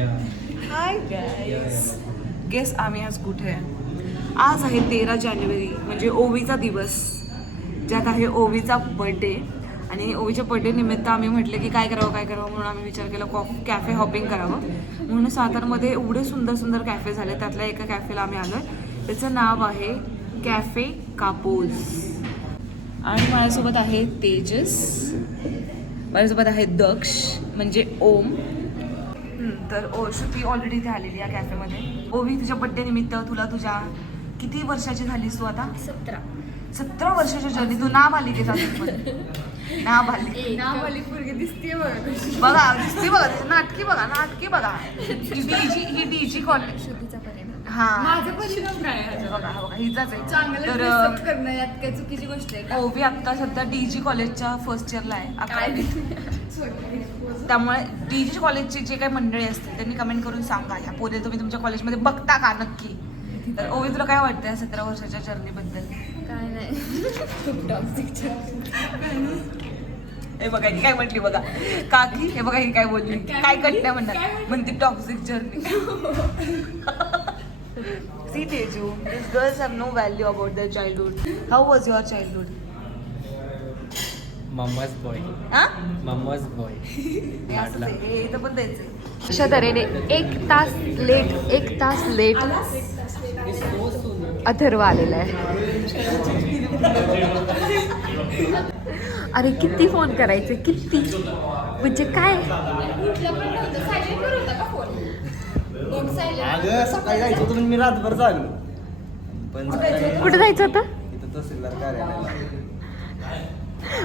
Hi guys, guess आम्ही आज कुठे आहे? आज आहे 13 जानेवारी म्हणजे ओवीचा दिवस, ज्यात आहे ओवीचा बर्थडे. आणि ओवीच्या बर्थडे निमित्त आम्ही म्हटले की काय करावं म्हणून आम्ही विचार केला कॅफे हॉपिंग करावं. म्हणून सातारमध्ये एवढे सुंदर सुंदर कॅफे झाले, त्यातल्या एका कॅफेला आम्ही आलो आहे. त्याचं नाव आहे कॅफे कापोज. आणि माझ्यासोबत आहे तेजस, माझ्यासोबत आहे दक्ष म्हणजे ओम. तर श्रुती ऑलरेडी इथे आलेली आहे कॅफेमध्ये. ओवी, तुझ्या बड्डे निमित्त तुझ्या किती वर्षाची झालीस तू आता? 17 वर्षाची जर्नी. तू नाव आली की नाव आली पोरगी दिसते बघा. बघा दिसते बघा, नाटकी बघा. ही डीजी कॉलेज. शुद्धीचा परिणाम. हा, माझा परिणाम काय आहे? बघा हिचाच आहे. चांगलं ड्रेसअप करणं यात काय चुकीची गोष्ट आहे का? ओवी आता सध्या डीजी कॉलेजच्या फर्स्ट इयरला आहे. त्यामुळे डीजी कॉलेजची जे काही मंडळी असतील त्यांनी कमेंट करून सांगा ह्या पोरे तुम्ही तुमच्या कॉलेजमध्ये बघता का नक्की. तर ओवी, तुला काय वाटतंय 17 वर्षाच्या जर्नीबद्दल? काय नाही, खूप टॉक्सिक. हे बघा ही काय म्हटली बघा काकी, हे बघा ही काय बोलली, काय कटण्या म्हणते toxic journey. See Teju, these girls have no value about their childhood. How was your childhood? Mama's boy. हा? Mama's boy. हे असंच आहे, हे इथं पण द्यायचंय. अशा तऱ्हेने एक तास लेट अथर्व आलेला आहे. अरे किती फोन करायचे, किती म्हणजे काय. अगं सकाळी जायचं होतं मी रातभर जागलो. पण कुठे जायचं होतं? इथं तहसीलदार कार्यालयाला.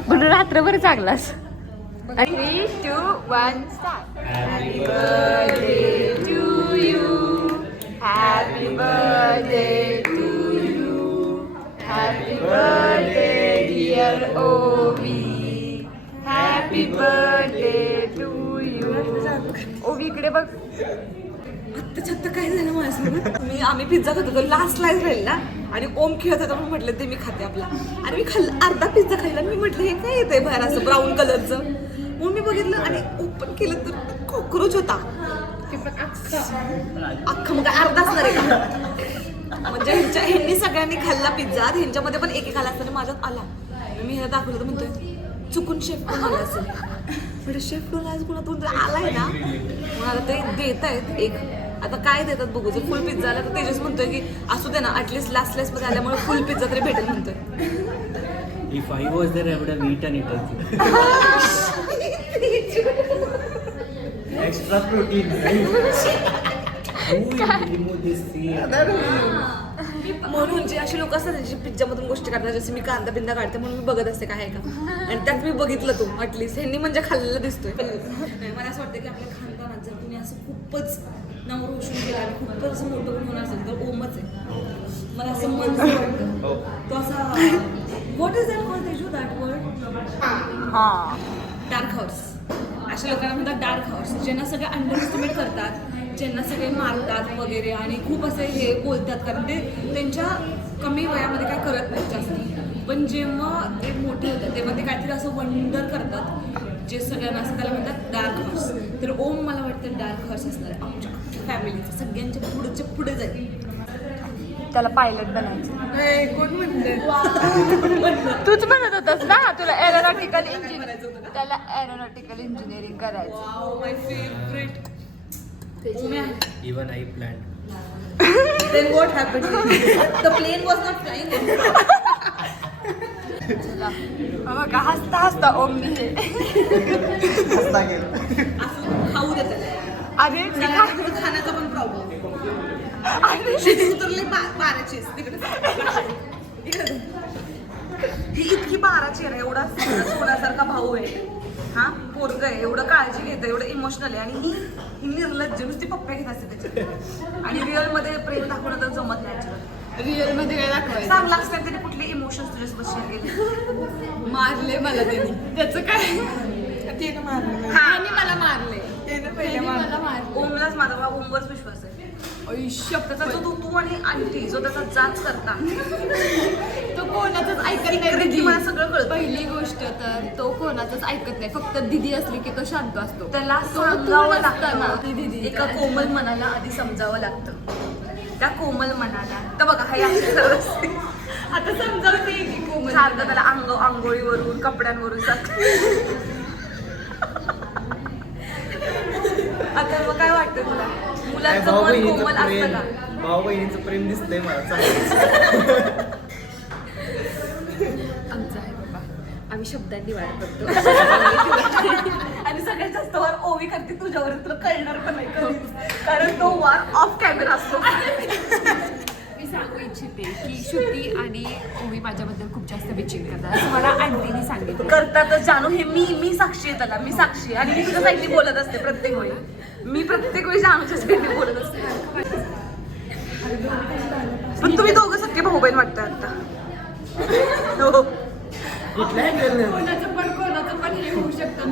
म्हणून रात्रभर चांगलास. 3, 2, 1 start. Happy birthday to you. Happy birthday to you. Happy birthday dear Ovi. Happy birthday to you. ओवी इकडे बघ. आत्ता काय झालं माझ्यासोबत, आम्ही पिझ्झा खात होतो, लास्ट स्लाइस राहिला आणि ओम खेळत होता म्हणून म्हटलं ते मी खाते आपला. आणि मी अर्धा पिझ्झा खाल्ला आणि मी म्हटलं हे काय येतंय बाहेर असं ब्राऊन कलरचं. म्हणून मी बघितलं आणि ओपन केलं तर कॉक्रोच होता अख्खा. मग अर्धा असणार आहे का? म्हणजे ह्यांनी सगळ्यांनी खाल्ला पिझ्झा, ह्यांच्यामध्ये पण एक आला असताना माझ्यात आला. मी ह्याला दाखवलं तर म्हणतोय चुकून शेफ कोण आला असेल. म्हणजे शेफ कोण आज कोणातून आलाय ना, मला ते देत आहेत एक. आता काय देतात बघू. जर फुल पिझ्झा आला तर तेजस म्हणतोय की असू दे ना, ऍटलीस्ट लास्ट स्लाइस मध्ये आल्यामुळे फुल पिझ्झा तरी भेटेल म्हणतोय. If I was there, I would have eaten it also. Extra protein. Remove this seed. म्हणून जे असे लोक असतात जे पिझ्झामधून गोष्टी काढतात, जसे मी कांदा बिंदा काढते म्हणून मी बघत असते काय आहे का. आणि त्यात मी बघितलं तो ऍटलीस्ट ह्यांनी म्हणजे खाल्लेलं दिसतोय. मला असं वाटतं की आपल्या खानदानात जर तुम्ही असं खूपच नाव रोशन केलं आणि खूपच मोठं होणार असेल तर ओमच आहे. मला असं मन वाटतं तो असा. What is that word Teju, that word? हां, डार्क हॉर्स. अशा लोकांना म्हणतात डार्क हॉर्स, ज्यांना सगळे अंडर एस्टिमेट करतात, ज्यांना सगळे मारतात वगैरे आणि खूप असे हे बोलतात कारण ते त्यांच्या कमी वयामध्ये काय करत नाहीत जास्त. पण जेव्हा ते मोठे होतात तेव्हा ते काहीतरी असं वंडर करतात, जे सगळ्यांना असं त्याला म्हणतात डार्क हॉर्स. तर ओम मला वाटतं डार्क हॉर्स असणार आहे आमच्या फॅमिलीचं, सगळ्यांच्या पुढे जाईल. त्याला पायलट बनायचं. कोण म्हणते? तूच म्हणत होतास ना तुला एरोनॉटिकल इंजिनिअरिंग, त्याला एरोनॉटिकल इंजिनिअरिंग करायचं. माय favourite. Even I planned. Then what happened? The plane was not flying. बघा हसता हसता ओम मी हे. असं खाऊ देतात. अरे खाण्याचा पण प्रॉब्लेम. उतरले बाराचीच तिकडे. ही इतकी बाराची आहे ना, एवढा सोन्यासारखा भाऊ आहे हा, पोरग आहे, एवढं काळजी घेतं, एवढं इमोशनल आहे. आणि ही निर्लज्ज नुसती पप्प्या घेत असते त्याच्यात. आणि रिअल मध्ये प्रेम दाखवणं तर जमत नाही. रिअल मध्ये काय दाखवायचं? सांग लास्ट टाइम त्याने कुठले इमोशन्स तुझ्यासोबत शेअर केले? मारले मला त्यांनी. त्याचं काय? त्याने मारले. आणि मला मारले. मला मारले. ओमलाच माझा ओमवरच विश्वास आहे. त्याचा जो तू आणि आंटी जो त्याचा जाच करता तो कोणाचंच ऐकत नाही Secretly दीदी. मला सगळं कळतं. पहिली गोष्ट तर तो कोणाचंच ऐकत नाही, फक्त दीदी असली की तो शांत असतो. त्याला तो समजावं नसताना लागतं ती दीदी एका कोमल मनाला आधी समजावं लागतं. त्या कोमल मनाला तर बघा हे असे सगळं आता समजावते की कोमल सारखं त्याला आंघोळीवरून कपड्यांवरून सारखं. आता मग काय वाटतं तुला मुलांचं भाऊ मन बहिणीचं कोमल असतं प्रेम का? भाऊ बहिणीचं प्रेम दिसतंय मला चांगलं. आमचं आहे बाबा, आम्ही शब्दांनी वाढ करतो. आणि सगळ्यात जास्त वार ओवी करते तुझ्यावर, तुला कळणार पण नाही कधीच. कारण तो वार ऑफ कॅमेरा असतो. मी सांगू इच्छिते की श्रुती आणि ओवी माझ्याबद्दल खूप जास्त बिचिंग करतात असं मला आंटीने सांगितलं. करतातच जानू, हे मी साक्षी आहे त्याला, मी साक्षी आहे. आणि मी तुझ्या साईडने बोलत असते प्रत्येक वेळी. मी प्रत्येक वेळी जानूच्या साईडने बोलत असते. पण तुम्ही दोघं सख्खे भाऊ बहीण वाटतं आता. हो. कुठल्या अँगलने? कोणाचं पण हे होऊ शकतं.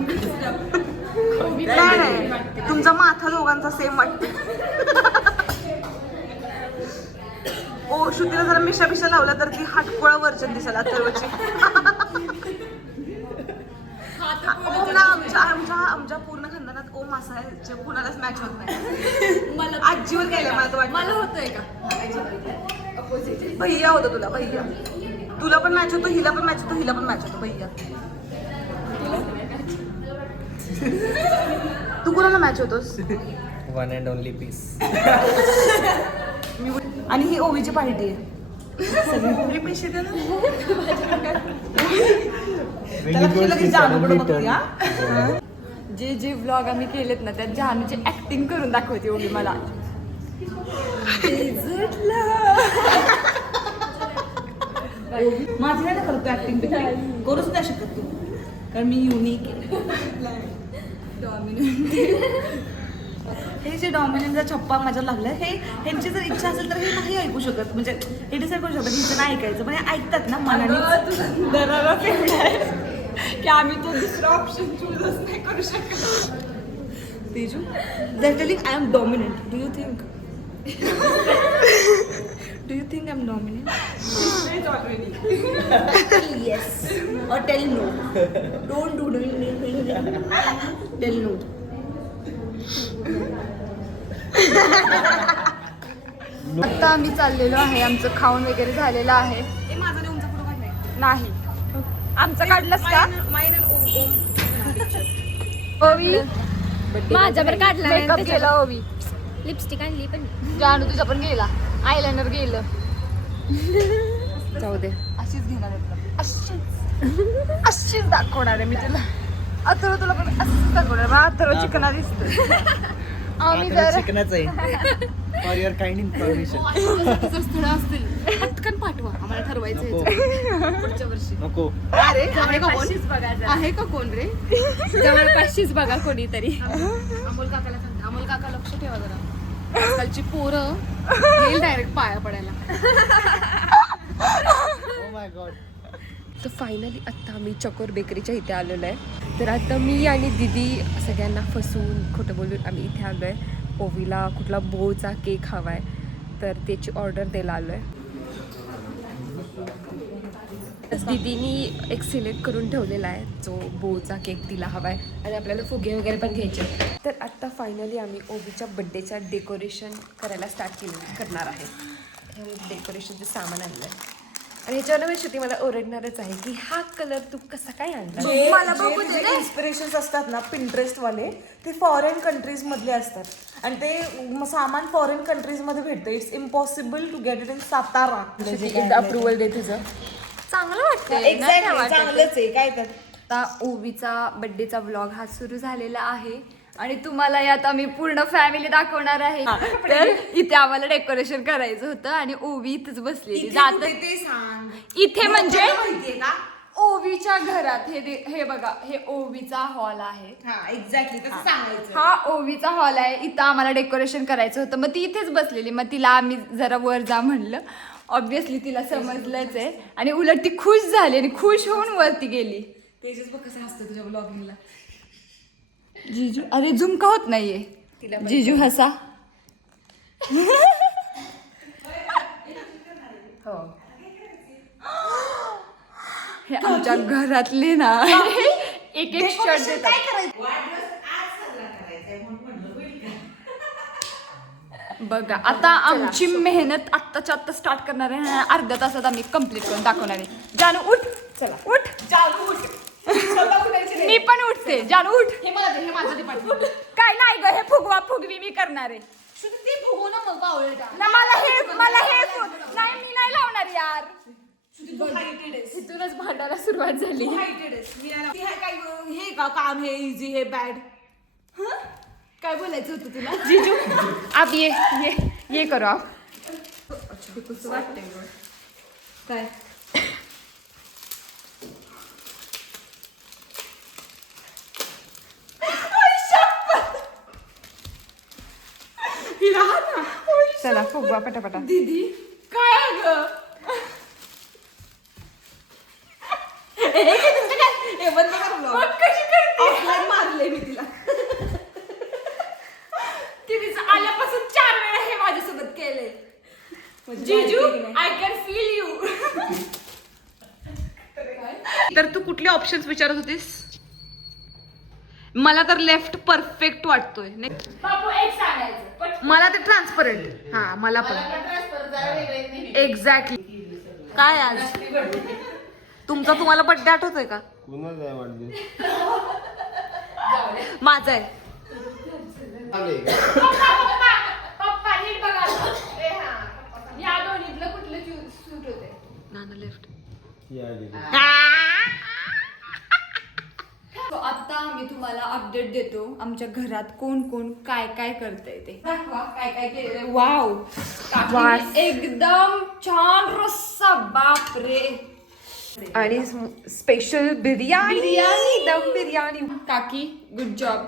मी नाही नाही, तुमचा माथा दोघांचा सेम वाटतो. ओ श्रुतीला जरा मिशा लावला तर ती हाटकुळा वर्जन दिसेल अथर्वची. ओम ना आमच्या पूर्ण खानदानात ओम असा आहे जे कुणालाच मॅच होत नाही. मला आजीवर गेले मला तर वाटतं. मला होतंय का अपोजिट? भैया होता तुला, भैया. तुला पण मॅच होतो, हिला पण मॅच होतो, हिला पण मॅच होतो भैया. तू कुणाला मॅच होतोस? One and only piece. आणि ही ओवीची पार्टी आहे. सगळे पैसे दे ना. त्याला केलं की जानूकडे बघते हा. जे व्लॉग आम्ही केलेत ना त्यात जानूची ऍक्टिंग करून दाखवते ओवी मला. माझं नाही ना करतो ऍक्टिंग, करूच नाही शकत तू, कारण मी युनिक हे जे डॉमिनंटचा छप्पा माझ्यावर लागला, ह्यांची जर इच्छा असेल तर हे नाही ऐकू शकत. म्हणजे हे डिसाईड करू शकतात हिचं नाही ऐकायचं, पण हे ऐकतात ना मनाने. दरारा की आम्ही तो दुसरा ऑप्शन चूजच नाही करू शकत. Teju, they're telling I am dominant. Do you think? Do you think I'm dominant? Tell yes or tell no. Don't do anything. Tell no. आता आम्ही चाललेलो आहे, आमचं खाऊन वगैरे झालेलं आहे. हे माझा नेमचा फोटो काढलाय. नाही आमचं काढलंस का Mine and ओम. ओवी? माझ्यावर काढला नाही मेकअप त्याच्यावर. केला ओवी. लिपस्टिक आणली पण जानू तुझा पण गेला, आयलाइनर गेलं. जाऊ दे. अशीच घेणार आहे, अशीच दाखवणार आहे मी तुला. अथर्व तुला पण असंच दाखवणार. मला अथर्व चिकना दिसतो. आम्ही जर शिकण्याचं आहे. For your kind information. स्थळ असतील पटकन पाठवा, आम्हाला ठरवायचं पुढच्या वर्षी. नको. अरे आहे का कोण? आहे का कोण रे? जवळपासशीच बघा कोणीतरी. अमोल काकाला सांगते, अमोल काका लक्ष ठेवा जरा. आजकालची पोरं येईल डायरेक्ट पाया पडायला. ओ माय गॉड. तर फायनली आत्ता आम्ही चकोर बेकरीच्या इथे आलेलो आहे. तर आता मी आणि दिदी सगळ्यांना फसवून खोटं बोलून आम्ही इथे आलो आहे. ओवीला कुठला बोचा केक हवा आहे तर त्याची ऑर्डर द्यायला आलो आहे. दिदीनी एक सिलेक्ट करून ठेवलेला आहे जो बोचा केक तिला हवा आहे आणि आपल्याला फुगे वगैरे पण घ्यायचे. तर आत्ता फायनली आम्ही ओवीच्या बड्डेच्या डेकोरेशन करायला स्टार्ट करणार आहे. हे डेकोरेशनचं सामान आणलं आहे आणि ह्याच्यावर मी श्रुती मला ओरडणारच आहे की हा कलर तू कसा काय आणला. मला बघू दे. इन्स्पिरेशन्स असतात ना पिंटरेस्ट वाले, ते फॉरेन कंट्रीज मधले असतात आणि ते सामान फॉरेन कंट्रीज मध्ये भेटतं. It's impossible to get it in Satara. एकदा अप्रुव्हल दे तुझं. चांगलं वाटतं. एक्झॅक्टली, चांगलंच आहे काय तर. आता ओवीचा बड्डेचा व्लॉग हा सुरू झालेला आहे आणि तुम्हाला यात आम्ही पूर्ण फॅमिली दाखवणार आहे. तर इथे आम्हाला डेकोरेशन करायचं होतं आणि ओवी इथेच बसलेली. जात ते सांग. इथे म्हणजे माहितीये का? ओवीच्या घरात हे बघा, हे ओवीचा हॉल आहे. हा एक्झॅक्टली तसं सांगायचं. हा ओवीचा हॉल आहे. इथं आम्हाला डेकोरेशन करायचं होतं. मग ती इथेच बसलेली. मग तिला आम्ही जरा वर जा म्हणलं. ऑब्विसली तिला समजलंच आहे आणि उलट ती खुश झाली आणि खुश होऊन वरती गेली. तेजस बघ कसं असतं तुझ्या ब्लॉगिंगला. जीजू, अरे झुम का होत नाहीये? जीजू हसा. हो हे आमच्या घरातले ना एक एक शर्ट देतात. बघा आता आमची मेहनत आत्ताच्या आत्ता स्टार्ट करणार आहे आणि अर्ध्या तासात आम्ही कम्प्लीट करून दाखवणार आहे. जानू उठ, चला उठ. मी पण उठते. जानू उठ. हे मला दे, हे माझं डिपार्टमेंट. काय नाही ग, हे फुगवा फुगवी मी करणार आहे. ते फुगव ना मग बावळे का. ना मला हे नाही, मी नाही लावणार यार. इथूनच भांडायला सुरुवात झाली. हे का काम, हे इझी, हे बॅड. काय बोलायचं होतं तुला जीजू? आप ये करो आप. कसं वाटतंय गं? काय चला फुगवा पटापटा. दीदी काय अगं? हे बंद कर vlog. Offline मारले मी तिला. तिने आल्यापासून 4 वेळा हे माझ्यासोबत केलंय. जीजू आय कॅन फील यू. तर तू कुठले ऑप्शन्स विचारत होतीस? मला तर लेफ्ट परफेक्ट वाटतोय. बापू एक सांगायचं मला ते ट्रान्सपरंट. हा मला पण एक्झॅक्टली. काय आज तुमचा तुम्हाला बर्थडे आठवतोय का? कुणाचा आहे वाढदिवस? माझा आहे. पप्पा नीट बघा. या दोन्हीतलं कुठलं सूट होते? नाना लेफ्ट. आता मी तुम्हाला अपडेट देतो आमच्या घरात कोण कोण काय काय करतंय ते. दाखवा काय काय केलेलं. वाव वास. एकदम छान रस्सा. बापरे. आणि स्पेशल बिर्याणी, दम बिर्याणी. काकी गुड जॉब.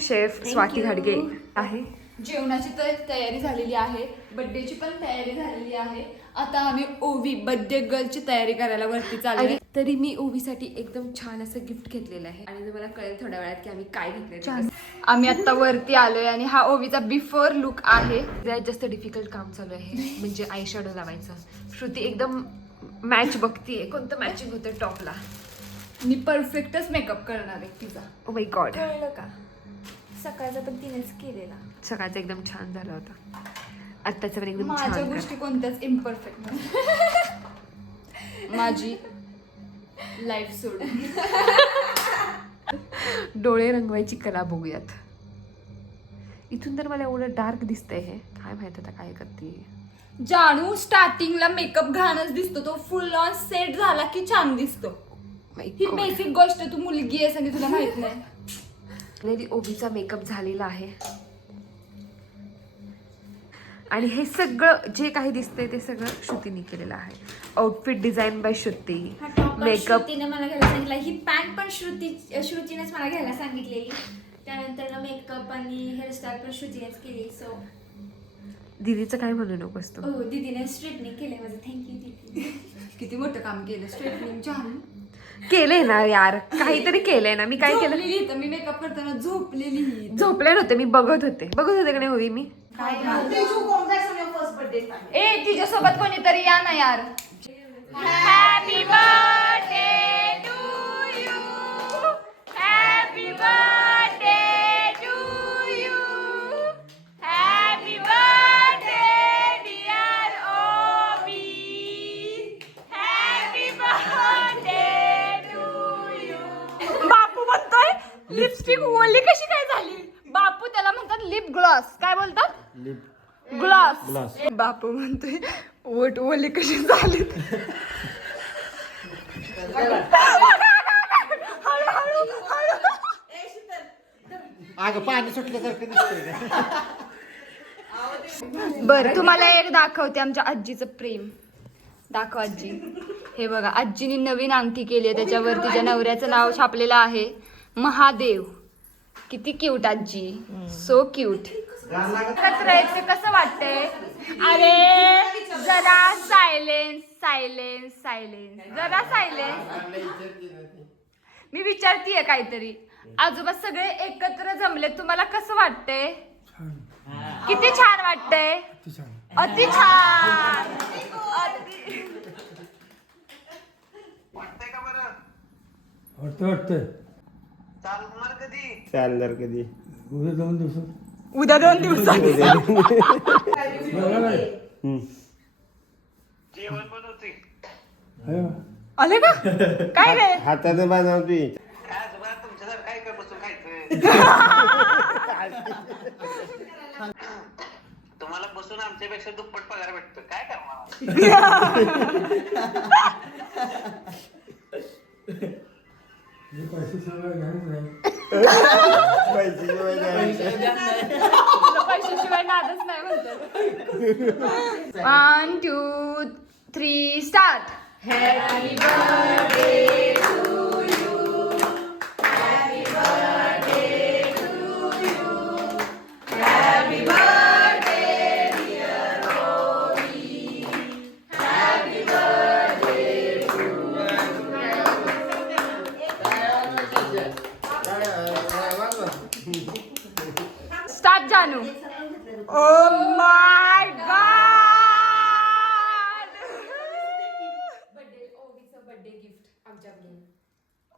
शेफ स्वाती घाडगे आहे. जेवणाची तर तयारी झालेली आहे, बर्थडेची पण तयारी झालेली आहे. आता आम्ही ओवी बर्थडे गर्लची तयारी करायला वरती चाललोय. आणि तरी मी ओवीसाठी एकदम छान असं गिफ्ट घेतलेलं आहे आणि तुम्हाला कळेल थोड्या वेळात की आम्ही काय घेतलेलं. आम्ही आता वरती आलोय आणि हा ओवीचा बिफोर लुक आहे. जास्त डिफिकल्ट काम चालू आहे म्हणजे आय शॅडो लावायचं. श्रुती एकदम मॅच बघतीये कोणतं मॅचिंग होतं टॉपला. मी परफेक्टच मेकअप करणार आहे तिचा. ओ माय गॉड. कळलं का? सकाळचा पण तिनेच केलेला. सकाळचं एकदम छान झालं होतं. आत्ताचं पण एकदम माझ्या छान गोष्टी कोणत्याच इम्परफेक्ट माझी लाईफ सोडून. डोळे रंगवायची कला बघूयात. इथून तर मला एवढं डार्क दिसतंय. हे काय माहित आता काय करते. जानू स्टार्टिंगला मेकअप घाणच दिसतो, तो फुल ऑन सेट झाला की छान दिसतो. My he God. बेसिक गोष्ट. तू मुलगी आहेस आणि तुला माहित नाही. आणि ओबीचा मेकअप झालेला आहे आणि हे सगळं जे काही दिसतंय ते सगळं श्रुतीने केलेलं आहे. Outfit design by Shruti. Makeup श्रुतीने मला घ्यायला सांगितलं. ही पॅन्ट पण श्रुतीनेच मला घ्यायला सांगितलेली. त्यानंतर मेकअप आणि हेअरस्टाईल पण श्रुतीनेच केली. सो दीदीचं काय म्हणू नकोस तू. हो दीदीने स्ट्रेटनिंग केले माझं. थँक्यू दीदी. किती मोठं काम केलं स्ट्रेटनिंग. छान केलंय ना यार, काहीतरी केलंय ना. मी काय केलं? झोपलेली तर मी मेकअप करताना झोपलेली. झोपले नव्हते मी, बघत होते का नाही ओवी मी. ए तिच्यासोबत कोणीतरी या ना यार. Happy birthday to you. Happy birthday to you. Happy birthday dear Ovi. Happy birthday to you. बापू म्हणतोय लिपस्टिक ओली कशी काय झाली. बापू त्याला म्हणतात लिप ग्लॉस. काय बोलतात? ग्लॉस. बापू म्हणतोय ओट ओले कसे झाले. अगं पाणी सुटल्यासारखं दिसतंय. बरं तुम्हाला एक दाखवते आमच्या आजीचं प्रेम. दाखव आजी. हे बघा आजीने नवीन अंगठी केली आहे, त्याच्यावर तिच्या नवऱ्याचं नाव छापलेलं आहे महादेव. किती क्यूट आजी. So cute. एकत्र कसं वाटतंय? अरे जरा सायलेन्स सायलेन्स सायलेन्स. जरा सायलेन्स. मी विचारतीये काहीतरी. आजोबा सगळे एकत्र जमले, तुम्हाला कसं वाटतंय? किती छान वाटतंय. अति छान. वाटतंय चालणार कधी उद्या 2 दिवसात आले का काय रे हाताने बनवतोय. तुम्हाला बसून आमच्यापेक्षा दुप्पट पगार भेटतो काय करणार. पैशाशिवाय नादच नाही म्हणतात. 1 2 3 start. Happy birthday to you. Happy birthday to you. Happy birthday dear Ovi. Happy birthday to start जानू. Oh my god.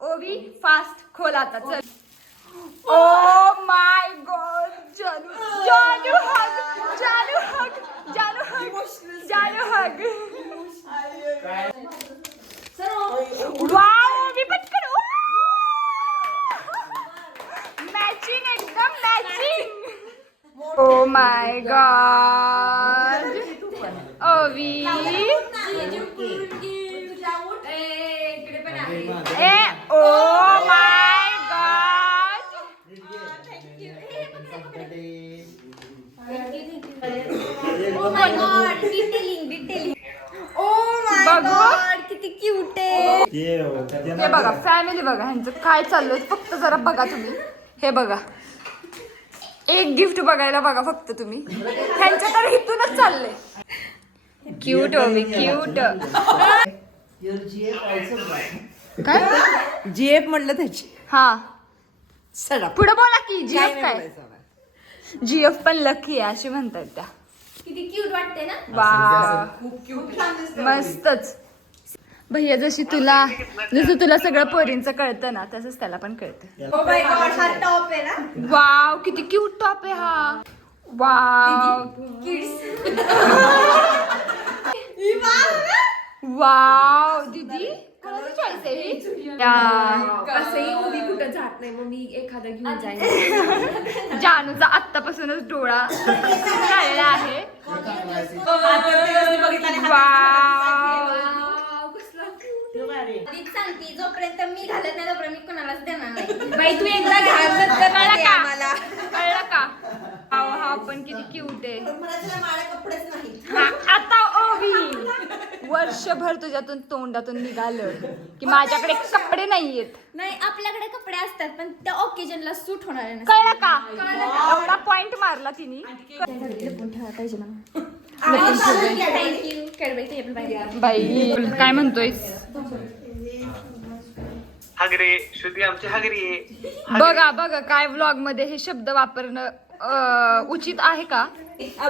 ओवी फास्ट खोल आता चल. ओ माय गॉड जानू. जानू हग. जानू हग. जानू हग. जानू हग. वाव ओवी पटकन. मॅचिंग एकदम matching. O my god. Ovi ए oh my god. Oh my god detailing. Oh my god किती क्यूट आहे. हे बघा फॅमिली बघा ह्यांचं काय चाललंय फक्त जरा बघा तुम्ही. हे बघा एक गिफ्ट बघायला बघा फक्त तुम्ही. ह्यांचं तर इथूनच चाललंय. क्यूट ओवी क्यूट. काय जीएफ म्हणलं त्याची हा सडा पुढे बोला की जीएफ काय. जीएफ पण लकी आहे अशी म्हणतात त्या. किती क्यूट वाटते ना. वा मस्तच. भैया जसं तुला सगळं पोरींचं कळतं ना तसंच त्याला पण कळतं. ओ माय गॉड हा टॉप आहे ना. वाव किती क्यूट टॉप आहे हा. वाव वाव दीदी कोणाची चॉईस आहे ही. असंही ओवी कुठं जात नाही मग मी एखादा घेऊन जाईन. जानूचा आत्तापासूनच डोळा झालेला आहे. वाव आधीच सांगते जोपर्यंत मी घालत नाही तोपर्यंत मी कोणालाच देणार नाही. बाई तू एकदा घालत कळलं का. हा पण किती क्यूट आहे. कपडेच नाही. आता ओवी वर्षभर तुझ्यातून तोंडातून निघालं की माझ्याकडे कपडे नाहीयेत. नाही आपल्याकडे कपडे असतात पण त्या ओकेजनला सूट होणार नाही. कळलं का. एवढा पॉइंट मारला तिने. Thank you Cadbury table by. बाई काय म्हणतोय. हगरे श्रुती आमची हगरी आहे. बघा काय व्लॉग मध्ये हे शब्द वापरणं उचित आहे का.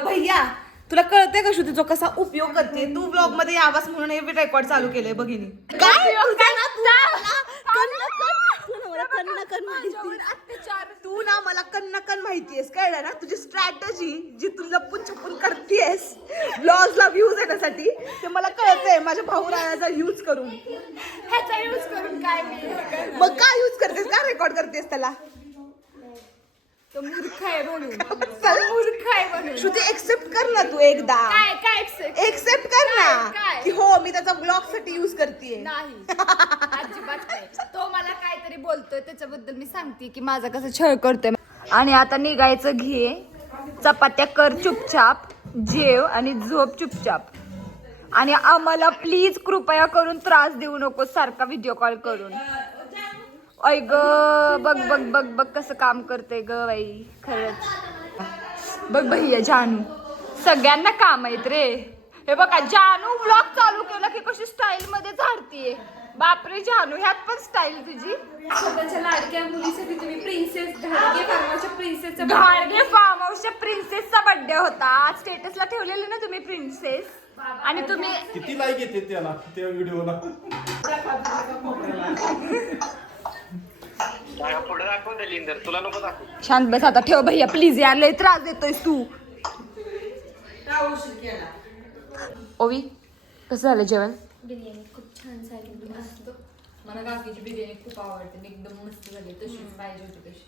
भैया तुला कळतंय का श्रुती जो कसा उपयोग करते. तू ब्लॉग मध्ये यावास म्हणून हे रेकॉर्ड चालू केलंय बघिनी. काय तू ना मला कन्न माहितीयेस कळलं ना. तुझी स्ट्रॅटेजी जी तू लपून छपून करतेस ब्लॉग्सला व्ह्यूज येण्यासाठी ते मला कळतंय. माझ्या भाऊ रायाचा यूज करून ह्याचा यूज करून काय मग काय यूज करतेस का रेकॉर्ड करतेस त्याला. मूर्ख आहे म्हणून. चल. मूर्ख आहे म्हणून. श्रुती एक्सेप्ट कर ना तू एकदा. काय एक्सेप्ट कर ना काय? की हो मी त्याचा ब्लॉग साठी यूज करतेय. नाही अजिबात नाही. तो मला काहीतरी बोलतोय त्याच्याबद्दल मी सांगते की माझा कसं छळ करतोय. आणि आता निघायचं घे. चपात्या कर चुपचाप. जेव आणि झोप चुपचाप. आणि आम्हाला प्लीज कृपया करून त्रास देऊ नको सारखा व्हिडिओ कॉल करून. ऐ ग बघ कसं काम करते ग बाई खरंच. बघ भैया जानू सगळ्यांना काम आहेत रे. हे बघा जानू व्लॉग चालू केला की कशी स्टाईल मध्ये झाडतीये. बापरे जानू ह्यात पण स्टाईल तुझी. स्वतःच्या लाडक्या मुलीसाठी तुम्ही प्रिन्सेस घाडगे फार्माच्या प्रिन्सेसचा घाडगे फार्म हाऊसच्या प्रिन्सेसचा बर्थडे होता. आज स्टेटसला ठेवलेले ना तुम्ही प्रिन्सेस. आणि तुम्ही किती लाईक येते त्याला त्या व्हिडिओला. पुढे दाखव दलिंदर, तुला नको दाखव. शांत बस आता, ठेव भैया प्लीज यार, लय त्रास देतोयस तू. ओवी कसं झालं जेवण? बिर्याणी खूप छान झाली, मस्त. मला काकीची बिर्याणी खूप आवडते, एकदम मस्त झाली, तशीच पाहिजे होती तशी.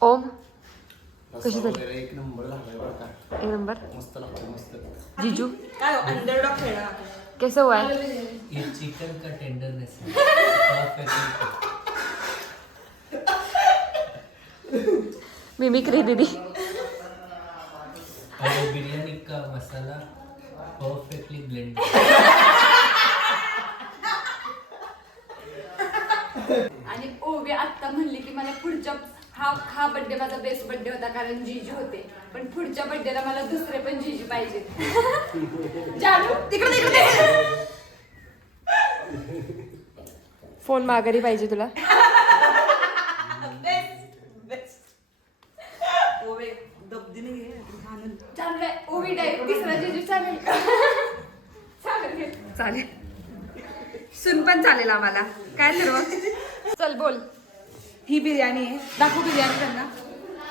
ओम कशी झाली? एक नंबर झालाय बरं का. एक नंबर. मस्त लागतं मस्त. जीजू काय अंडरडॉग खेळा. कैसे हुआ है? ये चिकन का टेंडरनेस है. मिमिक्री दीदी. और बिरयानी का मसाला परफेक्टली ब्लेंड. आणि ओवी आत्ता म्हणली की मला पुढच्या हा बर्थडे माझा बेस्ट बर्थडे होता कारण जीजू होते, पण पुढच्या बर्थडेला मला दुसरे पण जीजू पाहिजे. जानू तिकडे तिकडे. फोन माघारी पाहिजे तुला. चालेल ओवी डायरेक्ट तिसरा जीजू चालेल का? चालेल. सुन पण चालेल आम्हाला. काय ठरवा? चल बोल. ही बिर्याणी आहे, दाखव बिर्याणी त्यांना.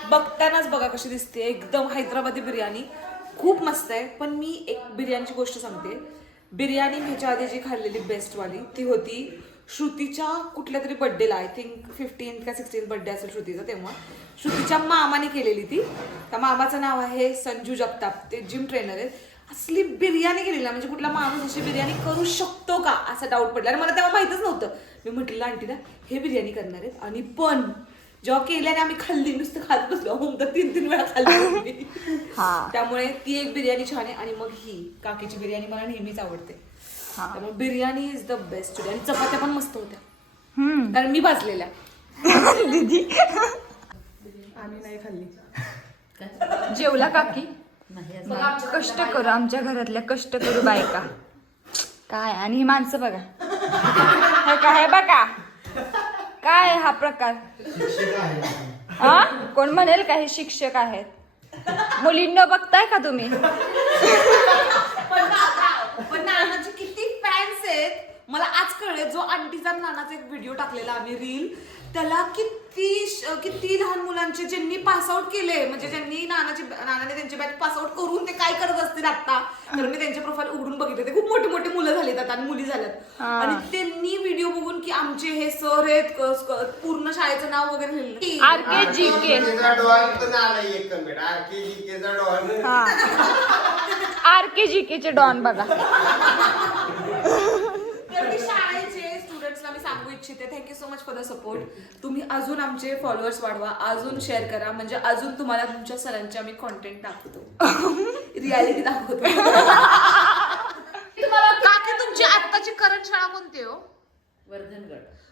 बघतानाच बघा कशी दिसते, एकदम हैदराबादी बिर्याणी, खूप मस्त आहे. पण मी एक बिर्याणीची गोष्ट सांगते. बिर्याणी ह्याच्या आधी जी खाल्लेली बेस्टवाली ती होती श्रुतीच्या कुठल्या तरी बड्डेला, आय थिंक 15th का 16th बड्डे असेल श्रुतीचा, तेव्हा श्रुतीच्या मामाने केलेली ती. त्या मामाचं नाव आहे संजू जगताप, ते जिम ट्रेनर आहेत. असली बिर्याणी केलेली ना, म्हणजे कुठला माणूस अशी बिर्याणी करू शकतो का असा डाऊट पडला. आणि मला तेव्हा माहितच नव्हतं. मी म्हटलं आंटीला हे बिर्याणी करणार आहेत, आणि पण जेव्हा केल्याने आम्ही खाल्ली, नुसतं खात बसलो, तर 3 वेळा खाल्ली. त्यामुळे ती एक बिर्याणी छान आहे. आणि मग ही काकीची बिर्याणी मला नेहमीच आवडते. त्यामुळे बिर्याणी इज द बेस्ट. आणि चपात्या पण मस्त होत्या, कारण मी भाजलेल्या. आम्ही नाही खाल्ली. जेवला काकी? कष्ट करू, आमच्या घरातल्या कष्ट करू बायका काय. आणि ही माणसं बघा, हे काय बघा काय हा प्रकार. हा कोण म्हणेल का हे शिक्षक आहेत? मुलींना बघताय का तुम्ही? पण नानाचे किती फॅन्स आहेत मला आज कळले. जो आंटीचा नानाचा एक व्हिडिओ टाकलेला आम्ही रील, त्याला किती लहान मुलांचे ज्यांनी पासआउट केले, म्हणजे ज्यांनी नानाने त्यांची बॅच पासआउट करून ते काय करत असतील आता, तर मी त्यांचे प्रोफाईल उघडून बघितले. ते खूप मोठे मोठे मुलं झालेत आता आणि मुली झाल्यात. आणि त्यांनी व्हिडिओ बघून की आमचे हे सर आहेत, पूर्ण शाळेचं नाव वगैरे लिहिलं. RKGK RKGK चे डॉन बघा. तर मी शाळेचे स्टुडंट्सला मी सांगू इच्छिते, thank you so much for the support. तुम्ही अजून आमचे फॉलोअर्स वाढवा, अजून शेअर करा, म्हणजे अजून तुम्हाला तुमच्या सरांचे आम्ही कॉन्टेंट दाखवतो, रियालिटी दाखवतो. काकी तुमची आत्ताची करंट शाळा कोणती हो?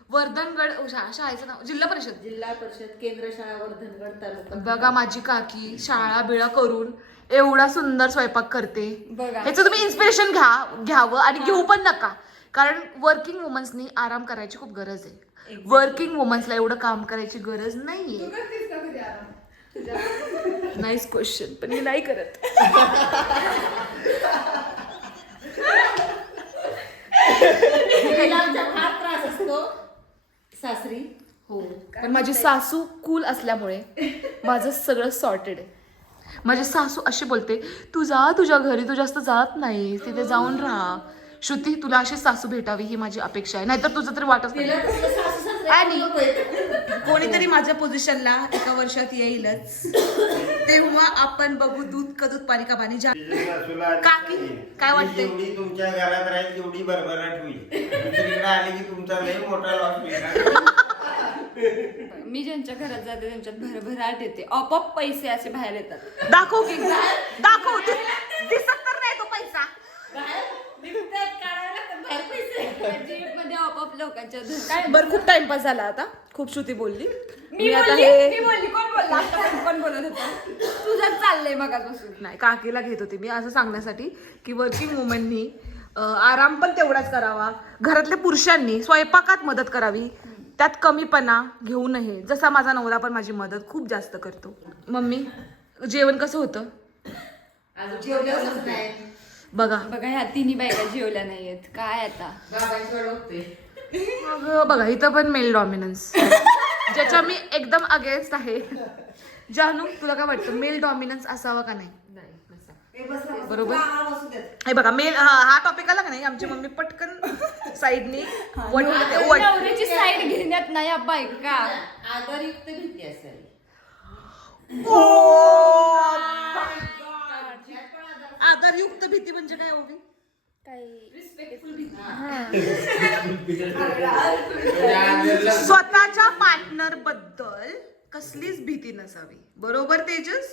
वर्धनगड शाळेचं नाव जिल्हा परिषद केंद्र शाळा वर्धनगड तालुका. बघा माझी काकी शाळा बिळा करून एवढा सुंदर स्वयंपाक करते. बघा. ह्याचं तुम्ही इन्स्पिरेशन घ्यावं आणि घेऊ पण नका, कारण वर्किंग वुमन्सनी आराम करायची खूप गरज आहे. वर्किंग वुमन्सला एवढं काम करायची गरज नाहीये. नाईस क्वेश्चन, पण मी नाही करत. फार त्रास असतो सासरी. हो, पण माझी सासू कूल असल्यामुळे माझं सगळं सॉर्टेड आहे. माझी सासू अशी बोलते, तू जा तुझ्या घरी, तू जास्त जात नाही, तिथे जाऊन राहा. श्रुती तुला अशी सासू भेटावी ही माझी अपेक्षा आहे, नाहीतर तुझं तरी वाटत नाही. आणि कोणीतरी माझ्या पोझिशनला एका वर्षात येईलच, तेव्हा आपण बघू दूध का दूध पाणी का पाणी. काकी काय वाटते? जेवढी तुमच्या घरात राहील तेवढी भरभराट होईल. दुसरीकडे आले की तुमचा लय मोठा लॉस होईल. मी ज्यांच्या घरात जाते त्यांच्यात भरभराट येते, आपोआप पैसे असे बाहेर येतात. दाखव की दाखव, दिसत तर नाही तो पैसा. मध्ये आपोआप लोकांच्या काय. बरं खूप टाइमपास झाला आता, खूप श्रुती बोलली. मी आता बोलली कोण बोलला आता? कोण बोलत होतं? तुझं चाललंय मगापासून. नाही, काकीला घेत होती मी असं सांगण्यासाठी की वर्किंग वुमननी आराम पण तेवढाच करावा, घरातल्या पुरुषांनी स्वयंपाकात मदत करावी, त्यात कमीपणा घेऊ नये. जसा माझा नवरा पण माझी मदत खूप जास्त करतो. मम्मी जेवण कसं होतं? बघा ह्या तिन्ही बायका जेवल्या नाहीयेत काय आता. मग बघा इथं पण मेल डॉमिनन्स ज्याच्या मी एकदम अगेन्स्ट आहे. जानू तुला काय वाटतं मेल डॉमिनन्स असावा का नाही? बरोबर. हे बघा मेल हा टॉपिक आला का नाही आमची मम्मी पटकन साईडनी नवऱ्याची साईड घेण्यात नाही अब्बा का आदरयुक्त भीती असेल. आदरयुक्त भीती म्हणजे काय होती? स्वतःच्या पार्टनर बद्दल कसलीच भीती नसावी. बरोबर तेजस?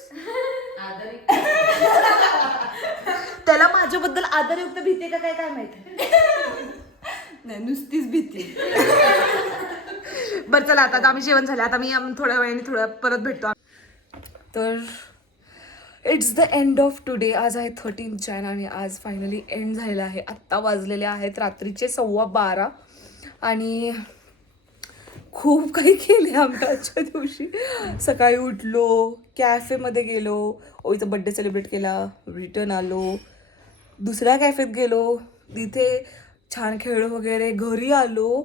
त्याला माझ्याबद्दल आदरयुक्त भीती का काय काय माहिती नाही नुसतीच भीती. बरं चला आता आम्ही जेवण झालं. आता मी थोड्या वेळाने परत भेटतो. तर it's the end of today. आज आहे 13 जॅन आणि आज फायनली एंड झालेला आहे. आत्ता वाजलेले आहेत रात्रीचे 12:15 आणि खूप काही केले आमच्या आजच्या दिवशी. सकाळी उठलो, कॅफेमध्ये गेलो, ओईचा बड्डे सेलिब्रेट केला, रिटर्न आलो, दुसऱ्या कॅफेत गेलो, तिथे छान खेळलो वगैरे, घरी आलो,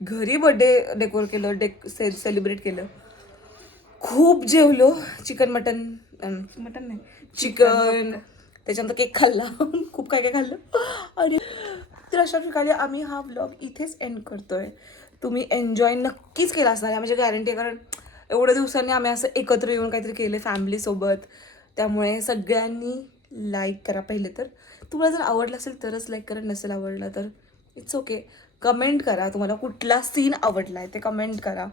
घरी बड्डे डेकोर केलं, सेलिब्रेट केलं, खूप जेवलो, चिकन नाही चिकन, त्याच्यानंतर केक खाल्ला, खूप काय काय खाल्लं. आणि तर अशा प्रकारे आम्ही हा व्लॉग इथेच एंड करतोय. तुम्ही एन्जॉय नक्कीच केला असणार आहे, म्हणजे गॅरंटी आहे, कारण एवढ्या दिवसांनी आम्ही असं एकत्र येऊन काहीतरी केलं फॅमिलीसोबत. त्यामुळे सगळ्यांनी लाईक करा पहिले तर. तुम्हाला जर आवडलं असेल तरच लाईक करा, नसेल आवडलं तर इट्स ओके. कमेंट करा तुम्हाला कुठला सीन आवडला आहे ते कमेंट करा.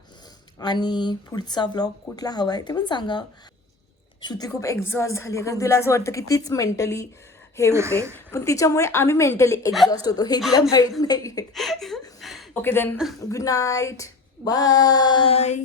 आणि पुढचा व्लॉग कुठला हवा आहे ते पण सांगा. श्रुती खूप एक्झॉस्ट झाली आहे कारण तिला असं वाटतं की तीच मेंटली हे होते, पण तिच्यामुळे आम्ही मेंटली एक्झॉस्ट होतो हे तिला माहीत नाही. Okay then, good night, bye.